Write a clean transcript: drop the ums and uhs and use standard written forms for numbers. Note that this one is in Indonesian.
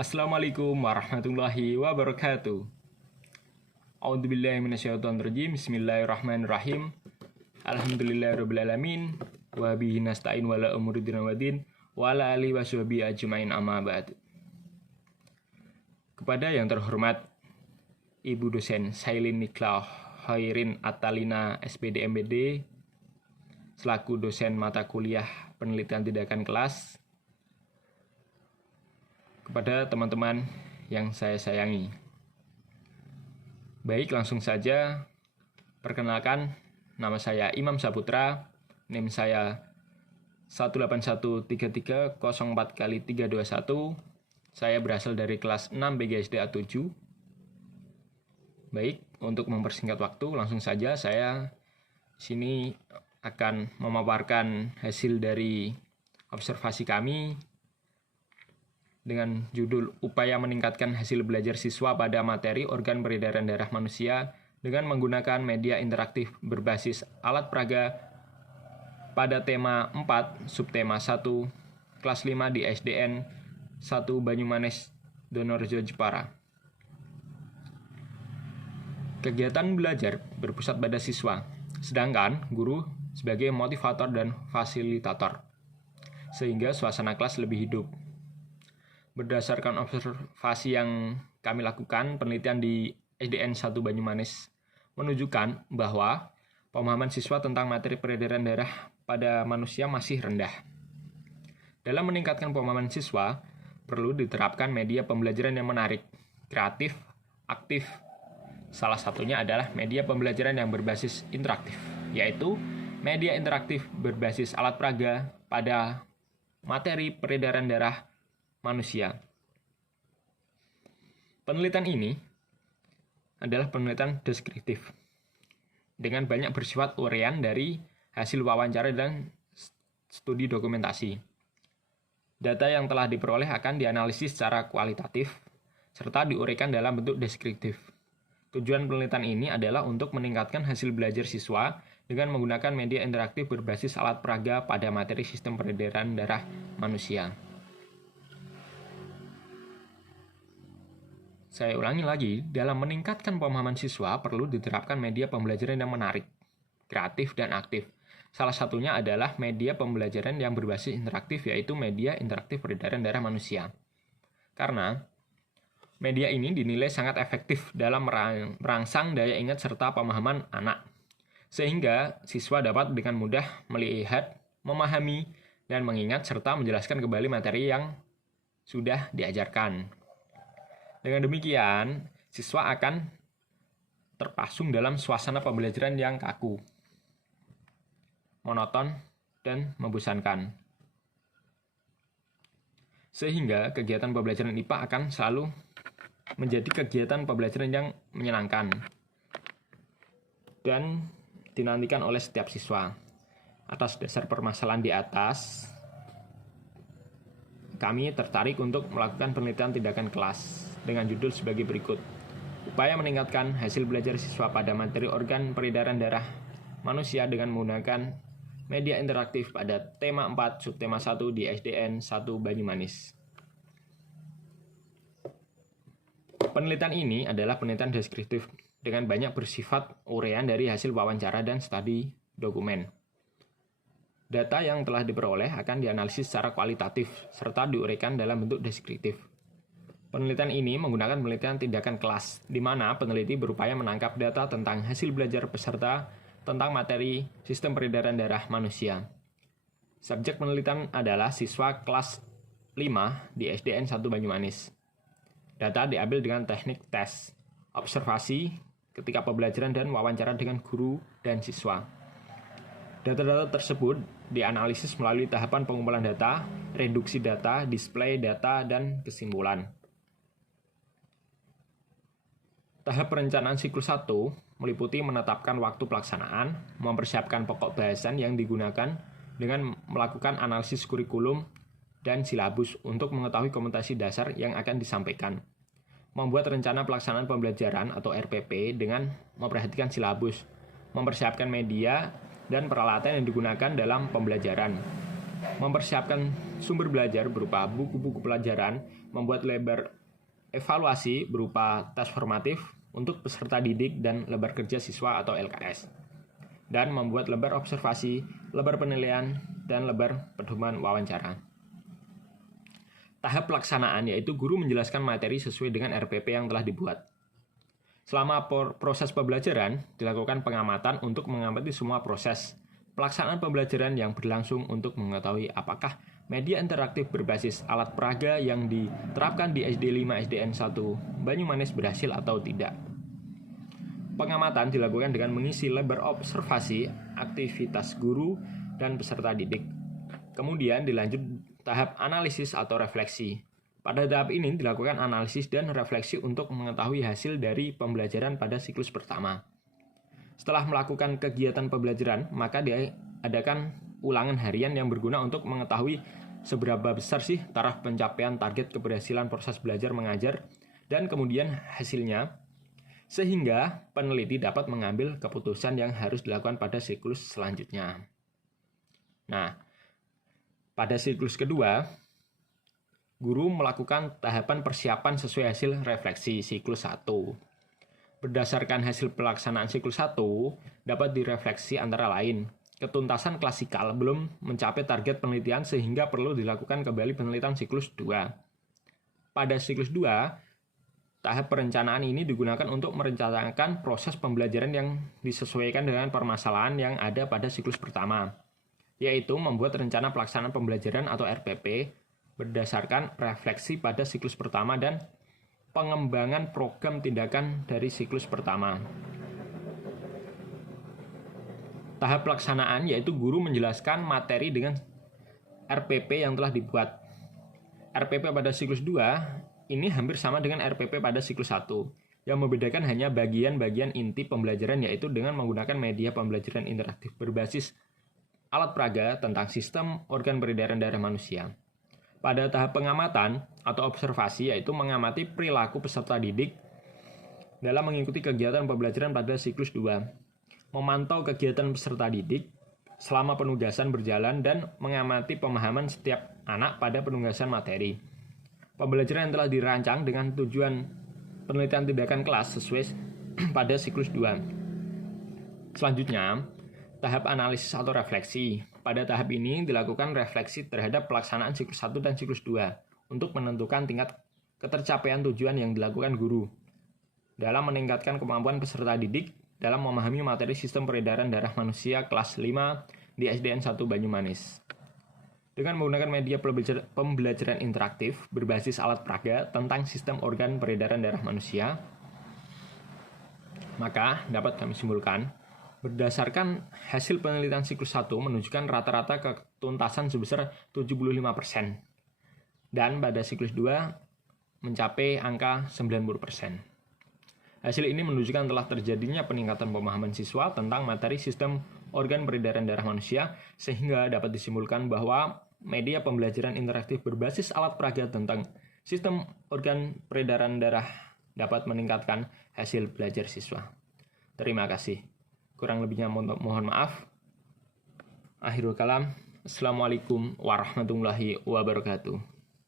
Assalamualaikum warahmatullahi wabarakatuh. A'udzubillahi minasyaitonirrajim. Bismillahirrahmanirrahim. Alhamdulillahirabbil wa bihi nasta'in wala umuri din wadin wa ala alihi washabihi ajmain amma ba'd. Kepada yang terhormat Ibu dosen Sailin Niklah Khairin Atalina SPD MBD selaku dosen mata kuliah penelitian tindakan kelas, kepada teman-teman yang saya sayangi. Baik, langsung saja. Perkenalkan, nama saya Imam Saputra, NIM saya 1813304x321. Saya berasal dari kelas 6 BGSDA 7. Baik, untuk mempersingkat waktu, langsung saja saya sini akan memaparkan hasil dari observasi kami dengan judul Upaya Meningkatkan Hasil Belajar Siswa pada Materi Organ Peredaran Darah Manusia dengan menggunakan media interaktif berbasis alat peraga pada tema 4, subtema 1, kelas 5 di SDN 1 Banyumanes, Donorejo, Jepara. Kegiatan belajar berpusat pada siswa, sedangkan guru sebagai motivator dan fasilitator, sehingga suasana kelas lebih hidup. Berdasarkan observasi yang kami lakukan, penelitian di SDN 1 Banyumanes menunjukkan bahwa pemahaman siswa tentang materi peredaran darah pada manusia masih rendah. Dalam meningkatkan pemahaman siswa, perlu diterapkan media pembelajaran yang menarik, kreatif, aktif. Salah satunya adalah media pembelajaran yang berbasis interaktif, yaitu media interaktif berbasis alat peraga pada materi peredaran darah manusia. Penelitian ini adalah penelitian deskriptif dengan banyak bersifat uraian dari hasil wawancara dan studi dokumentasi. Data yang telah diperoleh akan dianalisis secara kualitatif serta diuraikan dalam bentuk deskriptif. Tujuan penelitian ini adalah untuk meningkatkan hasil belajar siswa dengan menggunakan media interaktif berbasis alat peraga pada materi sistem peredaran darah manusia. Saya ulangi lagi, dalam meningkatkan pemahaman siswa perlu diterapkan media pembelajaran yang menarik, kreatif, dan aktif. Salah satunya adalah media pembelajaran yang berbasis interaktif, yaitu media interaktif peredaran darah manusia. Karena media ini dinilai sangat efektif dalam merangsang daya ingat serta pemahaman anak, sehingga siswa dapat dengan mudah melihat, memahami, dan mengingat serta menjelaskan kembali materi yang sudah diajarkan. Dengan demikian, siswa akan terpasung dalam suasana pembelajaran yang kaku, monoton, dan membosankan. Sehingga kegiatan pembelajaran IPA akan selalu menjadi kegiatan pembelajaran yang menyenangkan dan dinantikan oleh setiap siswa. Atas dasar permasalahan di atas, kami tertarik untuk melakukan penelitian tindakan kelas dengan judul sebagai berikut. Upaya meningkatkan hasil belajar siswa pada materi organ peredaran darah manusia dengan menggunakan media interaktif pada tema 4, subtema 1 di SDN 1 Banyumanes. Penelitian ini adalah penelitian deskriptif dengan banyak bersifat uraian dari hasil wawancara dan studi dokumen. Data yang telah diperoleh akan dianalisis secara kualitatif serta diuraikan dalam bentuk deskriptif. Penelitian ini menggunakan penelitian tindakan kelas, di mana peneliti berupaya menangkap data tentang hasil belajar peserta tentang materi sistem peredaran darah manusia. Subjek penelitian adalah siswa kelas 5 di SDN 1 Banyumanes. Data diambil dengan teknik tes, observasi, ketika pembelajaran dan wawancara dengan guru dan siswa. Data-data tersebut dianalisis melalui tahapan pengumpulan data, reduksi data, display data, dan kesimpulan. Tahap perencanaan siklus 1 meliputi menetapkan waktu pelaksanaan, mempersiapkan pokok bahasan yang digunakan dengan melakukan analisis kurikulum dan silabus untuk mengetahui kompetensi dasar yang akan disampaikan, membuat rencana pelaksanaan pembelajaran atau RPP dengan memperhatikan silabus, mempersiapkan media dan peralatan yang digunakan dalam pembelajaran, mempersiapkan sumber belajar berupa buku-buku pelajaran, membuat lebar evaluasi berupa tes formatif untuk peserta didik dan lebar kerja siswa atau LKS, dan membuat lebar observasi, lebar penilaian, dan lebar pedoman wawancara. Tahap pelaksanaan yaitu guru menjelaskan materi sesuai dengan RPP yang telah dibuat. Selama proses pembelajaran, dilakukan pengamatan untuk mengamati semua proses pelaksanaan pembelajaran yang berlangsung untuk mengetahui apakah media interaktif berbasis alat peraga yang diterapkan di SD 5 SDN 1 Banyumanis berhasil atau tidak. Pengamatan dilakukan dengan mengisi lebar observasi aktivitas guru dan peserta didik. Kemudian dilanjut tahap analisis atau refleksi. Pada tahap ini dilakukan analisis dan refleksi untuk mengetahui hasil dari pembelajaran pada siklus pertama. Setelah melakukan kegiatan pembelajaran, maka diadakan ulangan harian yang berguna untuk mengetahui seberapa besar sih taraf pencapaian target keberhasilan proses belajar mengajar dan kemudian hasilnya, sehingga peneliti dapat mengambil keputusan yang harus dilakukan pada siklus selanjutnya. Nah, pada siklus kedua, guru melakukan tahapan persiapan sesuai hasil refleksi siklus 1. Berdasarkan hasil pelaksanaan siklus 1, dapat direfleksi antara lain, ketuntasan klasikal belum mencapai target penelitian sehingga perlu dilakukan kembali penelitian siklus 2. Pada siklus 2, tahap perencanaan ini digunakan untuk merencanakan proses pembelajaran yang disesuaikan dengan permasalahan yang ada pada siklus pertama, yaitu membuat rencana pelaksanaan pembelajaran atau RPP berdasarkan refleksi pada siklus pertama dan pengembangan program tindakan dari siklus pertama. Tahap pelaksanaan yaitu guru menjelaskan materi dengan RPP yang telah dibuat. RPP pada siklus 2 ini hampir sama dengan RPP pada siklus 1. Yang membedakan hanya bagian-bagian inti pembelajaran yaitu dengan menggunakan media pembelajaran interaktif berbasis alat peraga tentang sistem organ peredaran darah manusia. Pada tahap pengamatan atau observasi yaitu mengamati perilaku peserta didik dalam mengikuti kegiatan pembelajaran pada siklus 2, memantau kegiatan peserta didik selama penugasan berjalan dan mengamati pemahaman setiap anak pada penugasan materi. Pembelajaran yang telah dirancang dengan tujuan penelitian tindakan kelas sesuai pada siklus 2. Selanjutnya, tahap analisis atau refleksi. Pada tahap ini dilakukan refleksi terhadap pelaksanaan siklus 1 dan siklus 2 untuk menentukan tingkat ketercapaian tujuan yang dilakukan guru dalam meningkatkan kemampuan peserta didik dalam memahami materi sistem peredaran darah manusia kelas 5 di SDN 1 Banyumanis. Dengan menggunakan media pembelajaran interaktif berbasis alat peraga tentang sistem organ peredaran darah manusia, maka dapat kami simpulkan, berdasarkan hasil penelitian siklus 1 menunjukkan rata-rata ketuntasan sebesar 75%. Dan pada siklus 2 mencapai angka 90%. Hasil ini menunjukkan telah terjadinya peningkatan pemahaman siswa tentang materi sistem organ peredaran darah manusia sehingga dapat disimpulkan bahwa media pembelajaran interaktif berbasis alat peraga tentang sistem organ peredaran darah dapat meningkatkan hasil belajar siswa. Terima kasih. Kurang lebihnya mohon maaf. Akhirul kalam. Assalamualaikum warahmatullahi wabarakatuh.